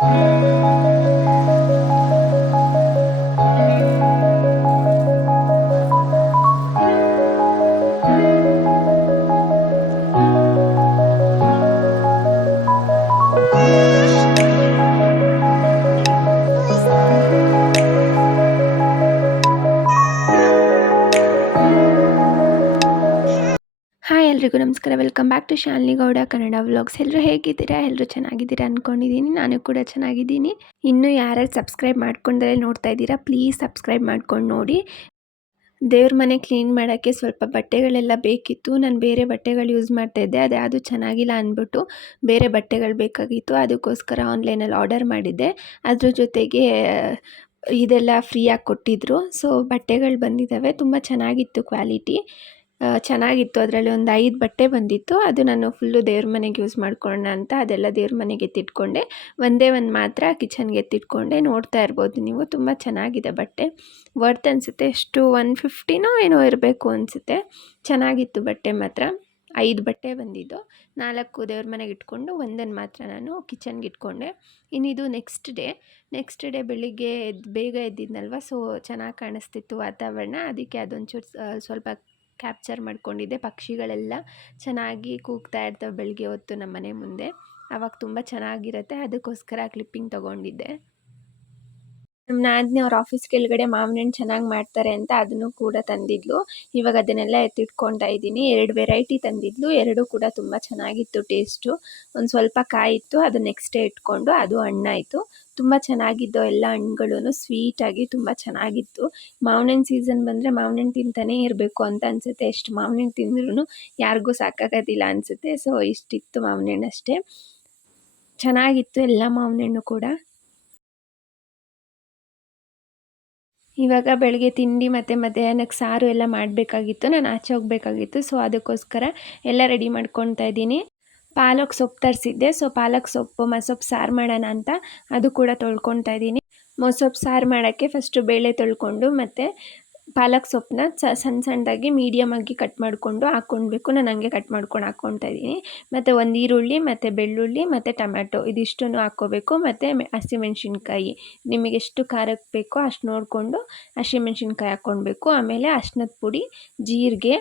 Thank you. ಎಲ್ರಿಗೂ ನಮಸ್ಕಾರ. Welcome back to Shalini Gowda Kannada vlogs ಎಲ್ಲರೂ ಹೇಗಿದ್ದೀರಾ? ಎಲ್ಲರೂ ಚೆನ್ನಾಗಿದ್ದೀರಾ ಅಂದ್ಕೊಂಡಿದ್ದೀನಿ ನಾನು ಕೂಡ ಚೆನ್ನಾಗಿದ್ದೀನಿ. ಇನ್ನೂ ಯಾರ್ಯಾರು ಸಬ್ಸ್ಕ್ರೈಬ್ ಮಾಡ್ಕೊಂಡ್ರೆ ನೋಡ್ತಾ ಇದ್ದೀರಾ ಪ್ಲೀಸ್ ಸಬ್ಸ್ಕ್ರೈಬ್ ಮಾಡ್ಕೊಂಡು ನೋಡಿ. ದೇವ್ರ ಮನೆ ಕ್ಲೀನ್ ಮಾಡೋಕ್ಕೆ ಸ್ವಲ್ಪ ಬಟ್ಟೆಗಳೆಲ್ಲ ಬೇಕಿತ್ತು. ನಾನು ಬೇರೆ ಬಟ್ಟೆಗಳು ಯೂಸ್ ಮಾಡ್ತಾ ಇದ್ದೆ. ಅದು ಯಾವುದು ಚೆನ್ನಾಗಿಲ್ಲ ಅಂದ್ಬಿಟ್ಟು ಬೇರೆ ಬಟ್ಟೆಗಳು ಬೇಕಾಗಿತ್ತು. ಅದಕ್ಕೋಸ್ಕರ ಆನ್ಲೈನಲ್ಲಿ ಆರ್ಡರ್ ಮಾಡಿದ್ದೆ. ಅದ್ರ ಜೊತೆಗೆ, ಇದೆಲ್ಲ ಫ್ರೀಯಾಗಿ ಕೊಟ್ಟಿದ್ದರು ಸೊ ಬಟ್ಟೆಗಳು ಬಂದಿದ್ದಾವೆ. ತುಂಬ ಚೆನ್ನಾಗಿತ್ತು ಕ್ವಾಲಿಟಿ ಚೆನ್ನಾಗಿತ್ತು. ಅದರಲ್ಲಿ ಒಂದು ಐದು ಬಟ್ಟೆ ಬಂದಿತ್ತು. ಅದು ನಾನು ಫುಲ್ಲು ದೇವ್ರ ಮನೆಗೆ ಯೂಸ್ ಮಾಡ್ಕೊಳ್ಳೋಣ ಅಂತ ಅದೆಲ್ಲ ದೇವ್ರ ಮನೆಗೆ ಎತ್ತಿಟ್ಕೊಂಡೆ ಒಂದೇ ಒಂದು ಮಾತ್ರ ಕಿಚನ್ಗೆ ಎತ್ತಿಟ್ಕೊಂಡೆ ನೋಡ್ತಾ ಇರ್ಬೋದು ನೀವು. ತುಂಬ ಚೆನ್ನಾಗಿದೆ ಬಟ್ಟೆ. ವರ್ತ್ ಅನಿಸುತ್ತೆ. ಎಷ್ಟು? ಒನ್ ಫಿಫ್ಟಿನೋ ಏನೋ ಇರಬೇಕು ಅನಿಸುತ್ತೆ. ಚೆನ್ನಾಗಿತ್ತು ಬಟ್ಟೆ ಮಾತ್ರ. ಐದು ಬಟ್ಟೆ ಬಂದಿದ್ದು. ನಾಲ್ಕು ದೇವ್ರ ಮನೆಗೆ ಇಟ್ಕೊಂಡು ಒಂದನ್ನು ಮಾತ್ರ ನಾನು ಕಿಚನ್ಗೆ ಇಟ್ಕೊಂಡೆ. ಇನ್ನಿದು ನೆಕ್ಸ್ಟ್ ಡೇ ನೆಕ್ಸ್ಟ್ ಡೇ ಬೆಳಿಗ್ಗೆ ಎದ್ದು ಬೇಗ ಎದ್ದಿದ್ನಲ್ವ? ಸೊ ಚೆನ್ನಾಗಿ ಕಾಣಿಸ್ತಿತ್ತು ವಾತಾವರಣ. ಅದಕ್ಕೆ ಅದೊಂಚೂರು ಸ್ವಲ್ಪ ಕ್ಯಾಪ್ಚರ್ ಮಾಡ್ಕೊಂಡಿದ್ದೆ. ಪಕ್ಷಿಗಳೆಲ್ಲ ಚೆನ್ನಾಗಿ ಕೂಗ್ತಾ ಇರ್ತವೆ ಬೆಳಗ್ಗೆ ಹೊತ್ತು ನಮ್ಮ ಮನೆ ಮುಂದೆ. ಆವಾಗ ತುಂಬ ಚೆನ್ನಾಗಿರುತ್ತೆ. ಅದಕ್ಕೋಸ್ಕರ ಕ್ಲಿಪ್ಪಿಂಗ್ ತೊಗೊಂಡಿದ್ದೆ. ನಮ್ಮ ನಾದಿನಿ ಅವ್ರ ಆಫೀಸ್ ಕೆಳಗಡೆ ಮಾವಿನ ಹಣ್ಣು ಚೆನ್ನಾಗಿ ಮಾಡ್ತಾರೆ ಅಂತ ಅದನ್ನು ಕೂಡ ತಂದಿದ್ಲು. ಇವಾಗ ಅದನ್ನೆಲ್ಲ ಎತ್ತಿಟ್ಕೊತಾ ಇದ್ದೀನಿ. ಎರಡು ವೆರೈಟಿ ತಂದಿದ್ಲು. ಎರಡು ಕೂಡ ತುಂಬ ಚೆನ್ನಾಗಿತ್ತು ಟೇಸ್ಟು ಒಂದು ಸ್ವಲ್ಪ ಕಾಯಿತ್ತು ಅದು ನೆಕ್ಸ್ಟ್ ಡೇ ಇಟ್ಕೊಂಡು ಅದು ಹಣ್ಣಾಯಿತು. ತುಂಬ ಚೆನ್ನಾಗಿದ್ದು ಎಲ್ಲ ಹಣ್ಣುಗಳೂ ಸ್ವೀಟಾಗಿ ತುಂಬ ಚೆನ್ನಾಗಿತ್ತು. ಮಾವಿನ ಹಣ್ಣು ಸೀಸನ್ ಬಂದರೆ ಮಾವಿನ ಹಣ್ಣು ತಿಂತಾನೇ ಇರಬೇಕು ಅಂತ ಅನಿಸುತ್ತೆ. ಎಷ್ಟು ಮಾವಿನ ಹಣ್ಣು ತಿಂದ್ರೂ ಯಾರಿಗೂ ಸಾಕಾಗೋದಿಲ್ಲ ಅನಿಸುತ್ತೆ. ಸೊ ಇಷ್ಟಿತ್ತು ಮಾವಿನ ಹಣ್ಣು ಅಷ್ಟೇ. ಚೆನ್ನಾಗಿತ್ತು ಎಲ್ಲ ಮಾವಿನ ಹಣ್ಣು ಕೂಡ. ಇವಾಗ ಬೆಳಗ್ಗೆ ತಿಂಡಿ ಮತ್ತು ಮಧ್ಯಾಹ್ನಕ್ಕೆ ಸಾರು ಎಲ್ಲ ಮಾಡಬೇಕಾಗಿತ್ತು. ನಾನು ಆಚೆ ಹೋಗಬೇಕಾಗಿತ್ತು. ಸೊ ಅದಕ್ಕೋಸ್ಕರ ಎಲ್ಲ ರೆಡಿ ಮಾಡ್ಕೊತಾ ಇದ್ದೀನಿ. ಪಾಲಕ್ ಸೊಪ್ಪು ತರಿಸಿದ್ದೆ. ಸೊ ಪಾಲಕ್ ಸೊಪ್ಪು ಮಸೊಪ್ಪು ಸಾರು ಮಾಡೋಣ ಅಂತ ಅದು ಕೂಡ ತೊಳ್ಕೊತಾ ಇದ್ದೀನಿ. ಮೊಸೊಪ್ಪು ಸಾರು ಮಾಡೋಕ್ಕೆ ಫಸ್ಟು ಬೇಳೆ ತೊಳ್ಕೊಂಡು ಮತ್ತು ಪಾಲಕ್ ಸೊಪ್ಪನ್ನ ಸ ಸಣ್ಣ ಸಣ್ಣದಾಗಿ ಮೀಡಿಯಮ್ ಆಗಿ ಕಟ್ ಮಾಡಿಕೊಂಡು ಹಾಕ್ಕೊಳ್ಬೇಕು ನಾನು ಹಂಗೆ ಕಟ್ ಮಾಡ್ಕೊಂಡು ಹಾಕ್ಕೊತಾ ಇದ್ದೀನಿ. ಮತ್ತು ಒಂದು ಈರುಳ್ಳಿ, ಮತ್ತು ಬೆಳ್ಳುಳ್ಳಿ, ಮತ್ತು ಟೊಮ್ಯಾಟೊ. ಇದಿಷ್ಟನ್ನು ಹಾಕ್ಕೋಬೇಕು. ಮತ್ತು ಹಸಿಮೆಣ್ಸಿನ್ಕಾಯಿ. ನಿಮಗೆ ಎಷ್ಟು ಖಾರಕ್ಕೆ ಬೇಕೋ ಅಷ್ಟು ನೋಡಿಕೊಂಡು ಹಸಿಮೆಣ್ಸಿನ್ಕಾಯಿ ಹಾಕ್ಕೊಳ್ಬೇಕು ಆಮೇಲೆ ಅರ್ಶಿನದ ಪುಡಿ, ಜೀರಿಗೆ,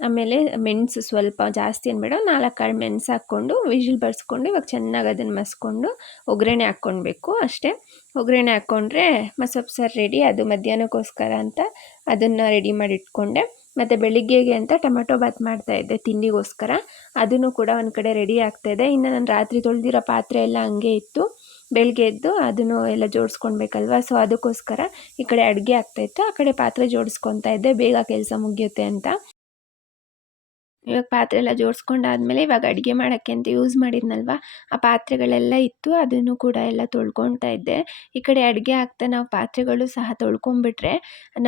ಆಮೇಲೆ ಮೆಣಸು ಸ್ವಲ್ಪ ಜಾಸ್ತಿ ಏನು ಬೇಡ, ನಾಲ್ಕು ಕಾಳು ಮೆಣಸು ಹಾಕ್ಕೊಂಡು ವಿಜಿಲ್ ಬರ್ಸ್ಕೊಂಡು ಇವಾಗ ಚೆನ್ನಾಗಿ ಅದನ್ನು ಮಸ್ಕೊಂಡು ಒಗ್ಗರಣೆ ಹಾಕ್ಕೊಳ್ಬೇಕು ಅಷ್ಟೇ. ಒಗ್ಗರಣೆ ಹಾಕ್ಕೊಂಡ್ರೆ ಮಸೊಪ್ಪು ಸಾರು ರೆಡಿ ಅದು ಮಧ್ಯಾಹ್ನಕ್ಕೋಸ್ಕರ ಅಂತ ಅದನ್ನು ರೆಡಿ ಮಾಡಿ ಇಟ್ಕೊಂಡೆ. ಮತ್ತು ಬೆಳಿಗ್ಗೆಗೆ ಅಂತ ಟೊಮೆಟೊ ಬಾತ್ ಮಾಡ್ತಾಯಿದ್ದೆ ತಿಂಡಿಗೋಸ್ಕರ. ಅದನ್ನು ಕೂಡ ಒಂದು ಕಡೆ ರೆಡಿ ಆಗ್ತಾಯಿದೆ ಇನ್ನು ನಾನು ರಾತ್ರಿ ತೊಳೆದಿರೋ ಪಾತ್ರೆ ಎಲ್ಲ ಹಂಗೆ ಇತ್ತು. ಬೆಳಗ್ಗೆ ಎದ್ದು ಅದನ್ನು ಎಲ್ಲ ಜೋಡಿಸ್ಕೊಳ್ಬೇಕಲ್ವ ಸೊ ಅದಕ್ಕೋಸ್ಕರ ಈ ಕಡೆ ಅಡುಗೆ ಆಗ್ತಾಯಿತ್ತು ಆ ಕಡೆ ಪಾತ್ರೆ ಜೋಡಿಸ್ಕೊತಾ ಇದ್ದೆ. ಬೇಗ ಕೆಲಸ ಮುಗಿಯುತ್ತೆ ಅಂತ. ಇವಾಗ ಪಾತ್ರೆ ಎಲ್ಲ ಜೋಡಿಸ್ಕೊಂಡಾದ್ಮೇಲೆ ಇವಾಗ ಅಡುಗೆ ಮಾಡೋಕ್ಕೆ ಅಂತ ಯೂಸ್ ಮಾಡಿದ್ನಲ್ವ? ಆ ಪಾತ್ರೆಗಳೆಲ್ಲ ಇತ್ತು, ಅದನ್ನು ಕೂಡ ಎಲ್ಲ ತೊಳ್ಕೊತಾ ಇದ್ದೆ. ಈ ಕಡೆ ಅಡುಗೆ ಆಗ್ತಾ ನಾವು ಪಾತ್ರೆಗಳು ಸಹ ತೊಳ್ಕೊಂಬಿಟ್ರೆ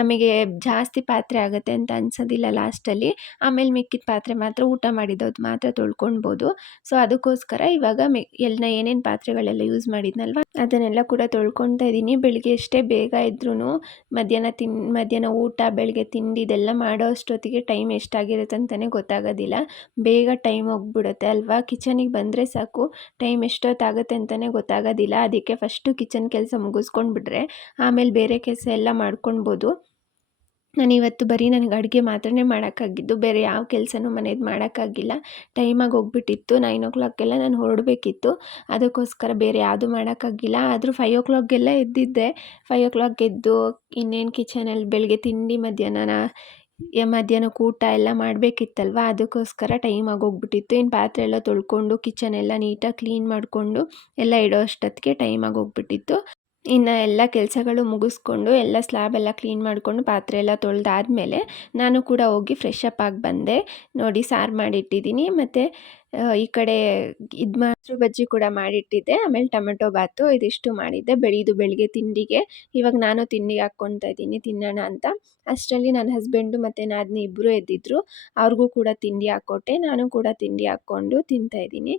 ನಮಗೆ ಜಾಸ್ತಿ ಪಾತ್ರೆ ಆಗುತ್ತೆ ಅಂತ ಅನ್ಸೋದಿಲ್ಲ ಲಾಸ್ಟಲ್ಲಿ ಆಮೇಲೆ ಮಿಕ್ಕಿದ ಪಾತ್ರೆ ಮಾತ್ರ ಊಟ ಮಾಡಿದ್ದು ಮಾತ್ರ ತೊಳ್ಕೊಳ್ಬೋದು. ಸೊ ಅದಕ್ಕೋಸ್ಕರ ಇವಾಗ ಮಿ ಎಲ್ಲ ಏನೇನು ಪಾತ್ರೆಗಳೆಲ್ಲ ಯೂಸ್ ಮಾಡಿದ್ನಲ್ವ, ಅದನ್ನೆಲ್ಲ ಕೂಡ ತೊಳ್ಕೊತಾ ಇದ್ದೀನಿ. ಬೆಳಿಗ್ಗೆ ಎಷ್ಟೇ ಬೇಗ ಇದ್ರೂ ಮಧ್ಯಾಹ್ನ ತಿನ್, ಮಧ್ಯಾಹ್ನ ಊಟ, ಬೆಳಗ್ಗೆ ತಿಂಡಿ ಇದೆಲ್ಲ ಮಾಡೋ ಅಷ್ಟೊತ್ತಿಗೆ ಟೈಮ್ ಎಷ್ಟಾಗಿರುತ್ತೆ ಅಂತಲೇ ಗೊತ್ತಾಗೋದಿಲ್ಲ ಬೇಗ ಟೈಮ್ ಹೋಗ್ಬಿಡುತ್ತೆ ಅಲ್ವಾ? ಕಿಚನಿಗೆ ಬಂದರೆ ಸಾಕು. ಟೈಮ್ ಎಷ್ಟೊತ್ತಾಗುತ್ತೆ ಅಂತಲೇ ಗೊತ್ತಾಗೋದಿಲ್ಲ. ಅದಕ್ಕೆ ಫಸ್ಟು ಕಿಚನ್ ಕೆಲಸ ಮುಗಿಸ್ಕೊಂಡ್ಬಿಟ್ರೆ ಆಮೇಲೆ ಬೇರೆ ಕೆಲಸ ಎಲ್ಲ ಮಾಡ್ಕೊಳ್ಬೋದು ನಾನು ಇವತ್ತು ಬರೀ ನನಗೆ ಅಡುಗೆ ಮಾತ್ರನೇ ಮಾಡೋಕ್ಕಾಗಿದ್ದು, ಬೇರೆ ಯಾವ ಕೆಲಸನೂ ಮನೇದು ಮಾಡೋಕ್ಕಾಗಿಲ್ಲ. ಟೈಮಾಗಿ ಹೋಗ್ಬಿಟ್ಟಿತ್ತು. ನೈನ್ ಓ ಕ್ಲಾಕ್ಗೆಲ್ಲ ನಾನು ಹೊರಡಬೇಕಿತ್ತು. ಅದಕ್ಕೋಸ್ಕರ ಬೇರೆ ಯಾವುದು ಮಾಡೋಕ್ಕಾಗಿಲ್ಲ. ಆದರೂ ಫೈವ್ ಓ ಕ್ಲಾಕ್ಗೆಲ್ಲ ಎದ್ದಿದ್ದೆ. ಫೈವ್ ಓ ಕ್ಲಾಕ್ ಎದ್ದು ಇನ್ನೇನು ಕಿಚನಲ್ಲಿ ಬೆಳಗ್ಗೆ ತಿಂಡಿ, ಮಧ್ಯಾಹ್ನ ಮಧ್ಯಾಹ್ನಕ್ಕೆ ಊಟ ಎಲ್ಲ ಮಾಡಬೇಕಿತ್ತಲ್ವ? ಅದಕ್ಕೋಸ್ಕರ ಟೈಮ್ ಆಗೋಗ್ಬಿಟ್ಟಿತ್ತು. ಇನ್ನು ಪಾತ್ರೆ ಎಲ್ಲ ತೊಳ್ಕೊಂಡು ಕಿಚನ್ ಎಲ್ಲ ನೀಟಾಗಿ ಕ್ಲೀನ್ ಮಾಡಿಕೊಂಡು, ಎಲ್ಲ ಇಡೋ ಅಷ್ಟೊತ್ತಿಗೆ ಟೈಮ್ ಆಗೋಗ್ಬಿಟ್ಟಿತ್ತು. ಇನ್ನು ಎಲ್ಲ ಕೆಲಸಗಳು ಮುಗಿಸ್ಕೊಂಡು, ಎಲ್ಲ ಸ್ಲ್ಯಾಬ್ ಎಲ್ಲ ಕ್ಲೀನ್ ಮಾಡಿಕೊಂಡು, ಪಾತ್ರೆ ಎಲ್ಲ ತೊಳೆದಾದ್ಮೇಲೆ ನಾನು ಕೂಡ ಹೋಗಿ ಫ್ರೆಶ್ ಅಪ್ ಆಗಿ ಬಂದೆ. ನೋಡಿ ಸಾರು ಮಾಡಿಟ್ಟಿದ್ದೀನಿ. ಮತ್ತು ಈ ಕಡೆ ಇದು ಮೊಸರು ಬಜ್ಜಿ ಕೂಡ ಮಾಡಿಟ್ಟಿದ್ದೆ. ಆಮೇಲೆ ಟೊಮೆಟೊ ಬಾತು, ಇದಿಷ್ಟು ಮಾಡಿದ್ದೆ. ಬೆಳಿದು ಬೆಳಿಗ್ಗೆ ತಿಂಡಿಗೆ. ಇವಾಗ ನಾನು ತಿಂಡಿಗೆ ಹಾಕ್ಕೊತಾ ಇದ್ದೀನಿ, ತಿನ್ನೋಣ ಅಂತ. ಅಷ್ಟರಲ್ಲಿ ನನ್ನ ಹಸ್ಬೆಂಡು ಮತ್ತು ನಾದಿನಿ ಇಬ್ಬರು ಎದ್ದಿದ್ರು. ಅವ್ರಿಗೂ ಕೂಡ ತಿಂಡಿ ಹಾಕ್ಕೊಟ್ಟೆ. ನಾನು ಕೂಡ ತಿಂಡಿ ಹಾಕ್ಕೊಂಡು ತಿಂತಾಯಿದ್ದೀನಿ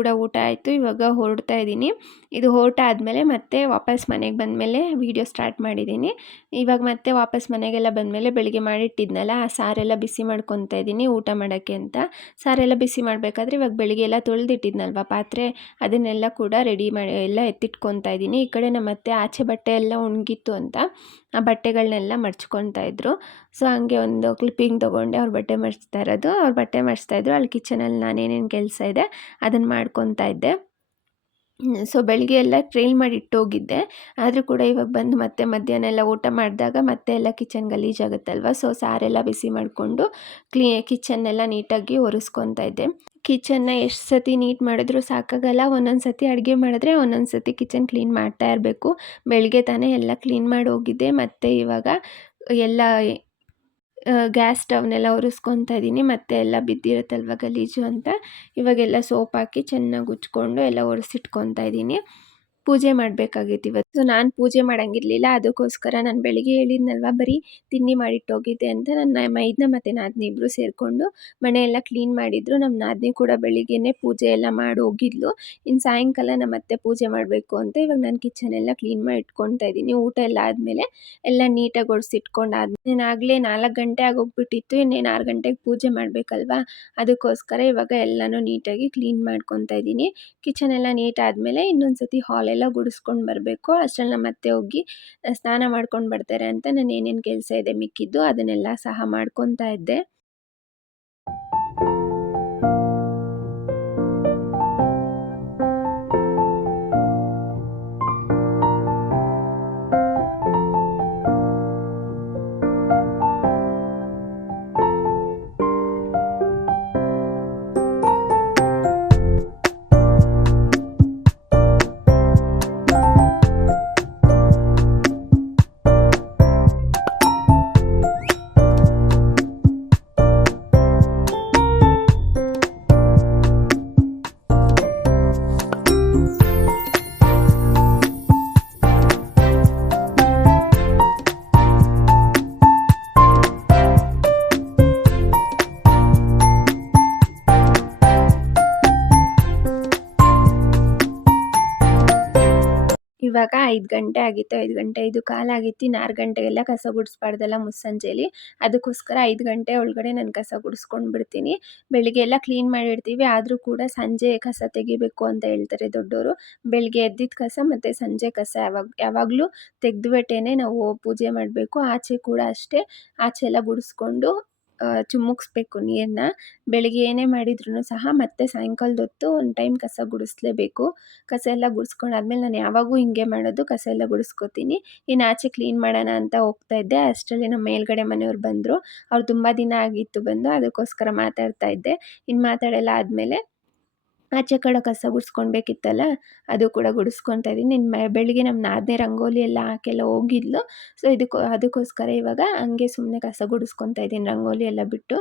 ಕೂಡ ಊಟ ಆಯಿತು, ಇವಾಗ ಹೊರಡ್ತಾ ಇದ್ದೀನಿ. ಇದು ಹೊರಟ ಆದಮೇಲೆ ಮತ್ತೆ ವಾಪಸ್ ಮನೆಗೆ ಬಂದಮೇಲೆ ವೀಡಿಯೋ ಸ್ಟಾರ್ಟ್ ಮಾಡಿದ್ದೀನಿ. ಇವಾಗ ಮತ್ತೆ ವಾಪಸ್ ಮನೆಗೆಲ್ಲ ಬಂದಮೇಲೆ ಬೆಳಿಗ್ಗೆ ಮಾಡಿಟ್ಟಿದ್ನಲ್ಲ, ಆ ಸಾರೆಲ್ಲ ಬಿಸಿ ಮಾಡ್ಕೊತಾ ಇದ್ದೀನಿ ಊಟ ಮಾಡೋಕ್ಕೆ ಅಂತ. ಸಾರೆಲ್ಲ ಬಿಸಿ ಮಾಡಬೇಕಾದ್ರೆ ಇವಾಗ ಬೆಳಿಗ್ಗೆ ಎಲ್ಲ ತೊಳೆದಿಟ್ಟಿದ್ನಲ್ವ ಪಾತ್ರೆ, ಅದನ್ನೆಲ್ಲ ಕೂಡ ರೆಡಿ ಮಾಡಿ, ಎಲ್ಲ ಎತ್ತಿಟ್ಕೊತಾ ಇದ್ದೀನಿ. ಈ ಕಡೆ ನಮ್ಮ ಮತ್ತೆ ಆಚೆ ಬಟ್ಟೆ ಎಲ್ಲ ಒಣಗಿತ್ತು ಅಂತ, ಆ ಬಟ್ಟೆಗಳನ್ನೆಲ್ಲ ಮಡ್ಚ್ಕೊತಾ ಇದ್ರು. ಸೊ ಹಂಗೆ ಒಂದು ಕ್ಲಿಪ್ಪಿಂಗ್ ತೊಗೊಂಡೆ, ಅವ್ರು ಬಟ್ಟೆ ಮಾಡಿಸ್ತಾ ಇರೋದು. ಅವ್ರು ಬಟ್ಟೆ ಮಾಡಿಸ್ತಾಯಿದ್ರು ಅಲ್ಲಿ ಕಿಚನಲ್ಲಿ ನಾನೇನೇನು ಕೆಲಸ ಇದೆ ಅದನ್ನು ಮಾಡ್ಕೊತಾ ಇದ್ದೆ. ಸೊ ಬೆಳಗ್ಗೆ ಎಲ್ಲ ಟ್ರೈಲ್ ಮಾಡಿ ಇಟ್ಟೋಗಿದ್ದೆ. ಆದರೂ ಕೂಡ ಇವಾಗ ಬಂದು ಮತ್ತೆ ಮಧ್ಯಾಹ್ನ ಎಲ್ಲ ಊಟ ಮಾಡಿದಾಗ ಮತ್ತೆ ಎಲ್ಲ ಕಿಚನ್ ಗಲೀಜಾಗುತ್ತಲ್ವ ಸೊ ಸಾರೆಲ್ಲ ಬಿಸಿ ಮಾಡಿಕೊಂಡು ಕ್ಲೀ ಕಿಚನ್ನೆಲ್ಲ ನೀಟಾಗಿ ಒರೆಸ್ಕೊತಾ ಇದ್ದೆ. ಕಿಚನ್ನ ಎಷ್ಟು ಸತಿ ನೀಟ್ ಮಾಡಿದ್ರು ಸಾಕಾಗಲ್ಲ. ಒಂದೊಂದು ಸತಿ ಅಡುಗೆ ಮಾಡಿದ್ರೆ ಒಂದೊಂದು ಸತಿ ಕಿಚನ್ ಕ್ಲೀನ್ ಮಾಡ್ತಾ ಇರಬೇಕು. ಬೆಳಗ್ಗೆ ತಾನೇ ಎಲ್ಲ ಕ್ಲೀನ್ ಮಾಡಿ ಹೋಗಿದ್ದೆ. ಮತ್ತು ಇವಾಗ ಎಲ್ಲ ಗ್ಯಾಸ್ ಸ್ಟವ್ನೆಲ್ಲ ಒರೆಸ್ಕೊತಾ ಇದ್ದೀನಿ. ಮತ್ತೆ ಎಲ್ಲ ಬಿದ್ದಿರುತ್ತಲ್ವ ಗಲೀಜು ಅಂತ. ಇವಾಗೆಲ್ಲ ಸೋಪ್ ಹಾಕಿ ಚೆನ್ನಾಗಿ ಉಜ್ಕೊಂಡು ಎಲ್ಲ ಒರೆಸಿಟ್ಕೊತಾ ಇದ್ದೀನಿ. ಪೂಜೆ ಮಾಡಬೇಕಾಗಿತ್ತು ಇವತ್ತು. ನಾನು ಪೂಜೆ ಮಾಡಂಗಿರಲಿಲ್ಲ, ಅದಕ್ಕೋಸ್ಕರ ನಾನು ಬೆಳಿಗ್ಗೆ ಹೇಳಿದ್ನಲ್ವ, ಬರೀ ತಿಂಡಿ ಮಾಡಿಟ್ಟೋಗಿದ್ದೆ ಅಂತ ನನ್ನ ಮೈದನ ಮತ್ತು ನಾದಿನಿ ಇಬ್ಬರು ಸೇರಿಕೊಂಡು ಮನೆಯೆಲ್ಲ ಕ್ಲೀನ್ ಮಾಡಿದ್ರು. ನಮ್ಮ ನಾದಿನಿ ಕೂಡ ಬೆಳಿಗ್ಗೆನೇ ಪೂಜೆ ಎಲ್ಲ ಮಾಡಿ ಹೋಗಿದ್ಲು. ಇನ್ನು ಸಾಯಂಕಾಲ ನಮ್ಮ ಅತ್ತೆ ಪೂಜೆ ಮಾಡಬೇಕು ಅಂತ ಇವಾಗ ನಾನು ಕಿಚನ್ ಎಲ್ಲ ಕ್ಲೀನ್ ಮಾಡಿ ಇಟ್ಕೊತಾ ಇದ್ದೀನಿ. ಊಟ ಎಲ್ಲ ಆದಮೇಲೆ ಎಲ್ಲ ನೀಟಾಗಿ ಒಡಿಸಿಟ್ಕೊಂಡು ಆದ್ಮೇಲೆ ಆಗಲೇ ನಾಲ್ಕು ಗಂಟೆ ಆಗೋಗ್ಬಿಟ್ಟಿತ್ತು. ಇನ್ನೇನು ಆರು ಗಂಟೆಗೆ ಪೂಜೆ ಮಾಡಬೇಕಲ್ವಾ? ಅದಕ್ಕೋಸ್ಕರ ಇವಾಗ ಎಲ್ಲನೂ ನೀಟಾಗಿ ಕ್ಲೀನ್ ಮಾಡ್ಕೊತಾ ಇದ್ದೀನಿ. ಕಿಚನ್ ಎಲ್ಲ ನೀಟ್ ಇನ್ನೊಂದು ಸತಿ ಹಾಲೆಲ್ಲ ಎಲ್ಲ ಗುಡಿಸ್ಕೊಂಡು ಬರಬೇಕು ಅಷ್ಟರಲ್ಲಿ ನಮ್ಮ ಹೋಗಿ ಸ್ನಾನ ಮಾಡ್ಕೊಂಡು ಬರ್ತಾರೆ ಅಂತ ನಾನು ಏನೇನು ಕೆಲಸ ಇದೆ ಮಿಕ್ಕಿದ್ದು ಅದನ್ನೆಲ್ಲ ಸಹ ಮಾಡ್ಕೊತಾ ಇದ್ದೆ. ಇವಾಗ ಐದು ಗಂಟೆ ಆಗಿತ್ತು, ಐದು ಗಂಟೆ ಐದು ಕಾಲಾಗಿತ್ತು ಇನ್ನು ಆರು ಗಂಟೆಗೆಲ್ಲ ಕಸ ಗುಡಿಸ್ಬಾರ್ದಲ್ಲ ಮುಸ್ಸಂಜೆಲಿ. ಅದಕ್ಕೋಸ್ಕರ ಐದು ಗಂಟೆ ಒಳಗಡೆ ನಾನು ಕಸ ಗುಡಿಸ್ಕೊಂಡು ಬಿಡ್ತೀನಿ ಬೆಳಿಗ್ಗೆ ಎಲ್ಲ ಕ್ಲೀನ್ ಮಾಡಿರ್ತೀವಿ, ಆದರೂ ಕೂಡ ಸಂಜೆ ಕಸ ತೆಗಿಬೇಕು ಅಂತ ಹೇಳ್ತಾರೆ ದೊಡ್ಡವರು ಬೆಳಿಗ್ಗೆ ಎದ್ದಿದ್ದ ಕಸ ಮತ್ತು ಸಂಜೆ ಕಸ ಯಾವಾಗ, ಯಾವಾಗಲೂ ತೆಗೆದುಬಿಟ್ಟೇನೆ ನಾವು ಪೂಜೆ ಮಾಡಬೇಕು. ಆಚೆ ಕೂಡ ಅಷ್ಟೇ, ಆಚೆ ಎಲ್ಲ ಗುಡಿಸ್ಕೊಂಡು ಚಿಮುಕ್ಸ್ಬೇಕು ನೀರನ್ನ ಬೆಳಿಗ್ಗೆ ಏನೇ ಮಾಡಿದ್ರು ಸಹ ಮತ್ತೆ ಸಾಯಂಕಾಲದ ಹೊತ್ತು ಒಂದು ಟೈಮ್ ಕಸ ಗುಡಿಸ್ಲೇಬೇಕು. ಕಸ ಎಲ್ಲ ಗುಡಿಸ್ಕೊಂಡಾದ್ಮೇಲೆ ನಾನು ಯಾವಾಗೂ ಹಿಂಗೆ ಮಾಡೋದು ಕಸ ಎಲ್ಲ ಗುಡಿಸ್ಕೊತೀನಿ. ಇನ್ನು ಆಚೆ ಕ್ಲೀನ್ ಮಾಡೋಣ ಅಂತ ಹೋಗ್ತಾ ಇದ್ದೆ. ಅಷ್ಟರಲ್ಲಿ ನಮ್ಮ ಮೇಲ್ಗಡೆ ಮನೆಯವ್ರು ಬಂದರು. ಅವ್ರು ತುಂಬ ದಿನ ಆಗಿತ್ತು ಬಂದು ಅದಕ್ಕೋಸ್ಕರ ಮಾತಾಡ್ತಾ ಇದ್ದೆ. ಇನ್ನು ಮಾತಾಡೆಲ್ಲ ಆದಮೇಲೆ ಆಚೆ ಕಡೆ ಕಸ ಗುಡಿಸ್ಕೊಳ್ಬೇಕಿತ್ತಲ್ಲ, ಅದು ಕೂಡ ಗುಡಿಸ್ಕೊತಾ ಇದ್ದೀನಿ. ಇನ್ನು ಬೆಳಿಗ್ಗೆ ನಮ್ಮ ನಾದನೇ ರಂಗೋಲಿ ಎಲ್ಲ ಹಾಕೆಲ್ಲ ಹೋಗಿದ್ಲು. ಸೊ ಇದಕ್ಕೋ, ಅದಕ್ಕೋಸ್ಕರ ಇವಾಗ ಹಂಗೆ ಸುಮ್ಮನೆ ಕಸ ಗುಡಿಸ್ಕೊತಾ ಇದ್ದೀನಿ, ರಂಗೋಲಿ ಎಲ್ಲ ಬಿಟ್ಟು.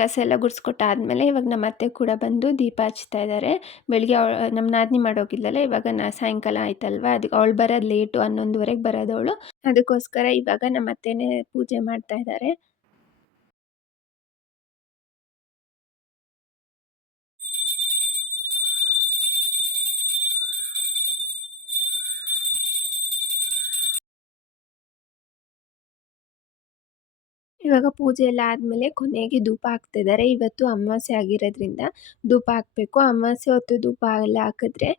ಕಸ ಎಲ್ಲ ಗುಡಿಸ್ಕೊಟ್ಟಾದ್ಮೇಲೆ ಇವಾಗ ನಮ್ಮ ಅತ್ತೆ ಕೂಡ ಬಂದು ದೀಪ ಹಚ್ತಾ ಇದ್ದಾರೆ ಬೆಳಗ್ಗೆ ಅವಳು, ನಮ್ಮ ನಾದಿನಿ ಮಾಡೋಗಿದ್ಲಲ್ಲ, ಇವಾಗ ನಾ ಸಾಯಂಕಾಲ ಆಯ್ತಲ್ವ? ಅದಕ್ಕೆ ಅವಳು ಬರೋದು ಲೇಟು ಹನ್ನೊಂದುವರೆಗೆ ಬರೋದವಳು. ಅದಕ್ಕೋಸ್ಕರ ಇವಾಗ ನಮ್ಮ ಅತ್ತೆನೇ ಪೂಜೆ ಮಾಡ್ತಾ ಇದ್ದಾರೆ ಇವಾಗ ಪೂಜೆ ಎಲ್ಲ ಆದಮೇಲೆ ಕೊನೆಗೆ ಧೂಪ ಹಾಕ್ತಿದ್ದಾರೆ ಇವತ್ತು ಅಮಾವಾಸ್ಯೆ ಆಗಿರೋದ್ರಿಂದ ಧೂಪ ಹಾಕಬೇಕು. ಅಮಾವಾಸ್ಯೆ ಹೊತ್ತು ಧೂಪ ಎಲ್ಲ ಹಾಕಿದ್ರೆ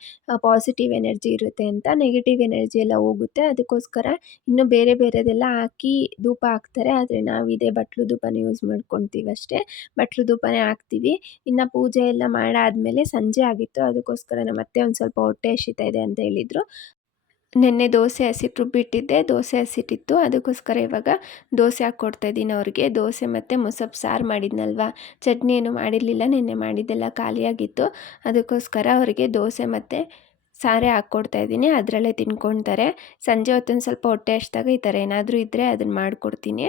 ಪಾಸಿಟಿವ್ ಎನರ್ಜಿ ಇರುತ್ತೆ ಅಂತ ನೆಗೆಟಿವ್ ಎನರ್ಜಿ ಎಲ್ಲ ಹೋಗುತ್ತೆ. ಅದಕ್ಕೋಸ್ಕರ ಇನ್ನು ಬೇರೆ ಬೇರೆದೆಲ್ಲ ಹಾಕಿ ಧೂಪ ಹಾಕ್ತಾರೆ. ಆದರೆ ನಾವು ಇದೇ ಬಟ್ಲು ಧೂಪನ ಯೂಸ್ ಮಾಡ್ಕೊತೀವಿ ಅಷ್ಟೇ. ಬಟ್ಲು ಧೂಪನೇ ಹಾಕ್ತೀವಿ. ಇನ್ನು ಪೂಜೆ ಎಲ್ಲ ಮಾಡಾದಮೇಲೆ ಸಂಜೆ ಆಗಿತ್ತು. ಅದಕ್ಕೋಸ್ಕರ ನಮ್ಮ ಅತ್ತೆ ಒಂದು ಸ್ವಲ್ಪ ಹೊಟ್ಟೆ ಹಸಿತಾ ಇದೆ ಅಂತ ಹೇಳಿದರು. ನಿನ್ನೆ ದೋಸೆ ಹಸಿಟ್ಟು ರುಬ್ಬಿಟ್ಟಿದ್ದೆ ದೋಸೆ ಹಸಿಟ್ಟಿತ್ತು. ಅದಕ್ಕೋಸ್ಕರ ಇವಾಗ ದೋಸೆ ಹಾಕ್ಕೊಡ್ತಾ ಇದ್ದೀನಿ ಅವ್ರಿಗೆ. ದೋಸೆ ಮತ್ತು ಮೊಸಪ್ಪು ಸಾರು ಮಾಡಿದ್ನಲ್ವ? ಚಟ್ನಿ ಏನು ಮಾಡಿರಲಿಲ್ಲ, ನೆನ್ನೆ ಮಾಡಿದ್ದೆಲ್ಲ ಖಾಲಿಯಾಗಿತ್ತು. ಅದಕ್ಕೋಸ್ಕರ ಅವರಿಗೆ ದೋಸೆ ಮತ್ತು ಸಾರೇ ಹಾಕ್ಕೊಡ್ತಾ ಇದ್ದೀನಿ. ಅದರಲ್ಲೇ ತಿನ್ಕೊಳ್ತಾರೆ ಸಂಜೆ ಹೊತ್ತೊಂದು ಸ್ವಲ್ಪ ಹೊಟ್ಟೆ ಹಚ್ಚಿದಾಗ ಈ ಥರ ಏನಾದರೂ ಇದ್ದರೆ ಅದನ್ನು ಮಾಡಿಕೊಡ್ತೀನಿ.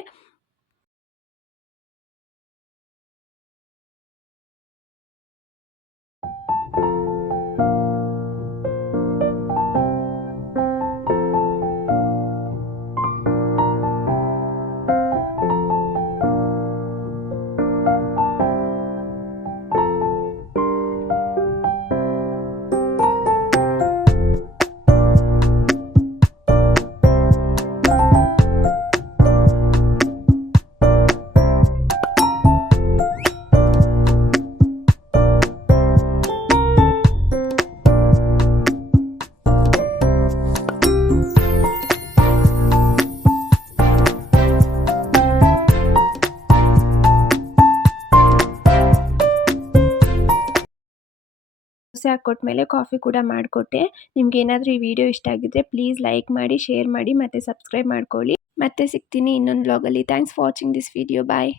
ದೋಸೆ ಹಾಕ್ಕೊಟ್ಮೇಲೆ ಕಾಫಿ ಕೂಡ ಮಾಡಿಕೊಟ್ಟೆ. ನಿಮ್ಗೆ ಏನಾದರೂ ಈ ವಿಡಿಯೋ ಇಷ್ಟ ಆಗಿದ್ರೆ ಪ್ಲೀಸ್ ಲೈಕ್ ಮಾಡಿ, ಶೇರ್ ಮಾಡಿ ಮತ್ತು ಸಬ್ಸ್ಕ್ರೈಬ್ ಮಾಡ್ಕೊಳ್ಳಿ. ಮತ್ತೆ ಸಿಗ್ತೀನಿ ಇನ್ನೊಂದು ಬ್ಲಾಗಲ್ಲಿ thanks for watching this video bye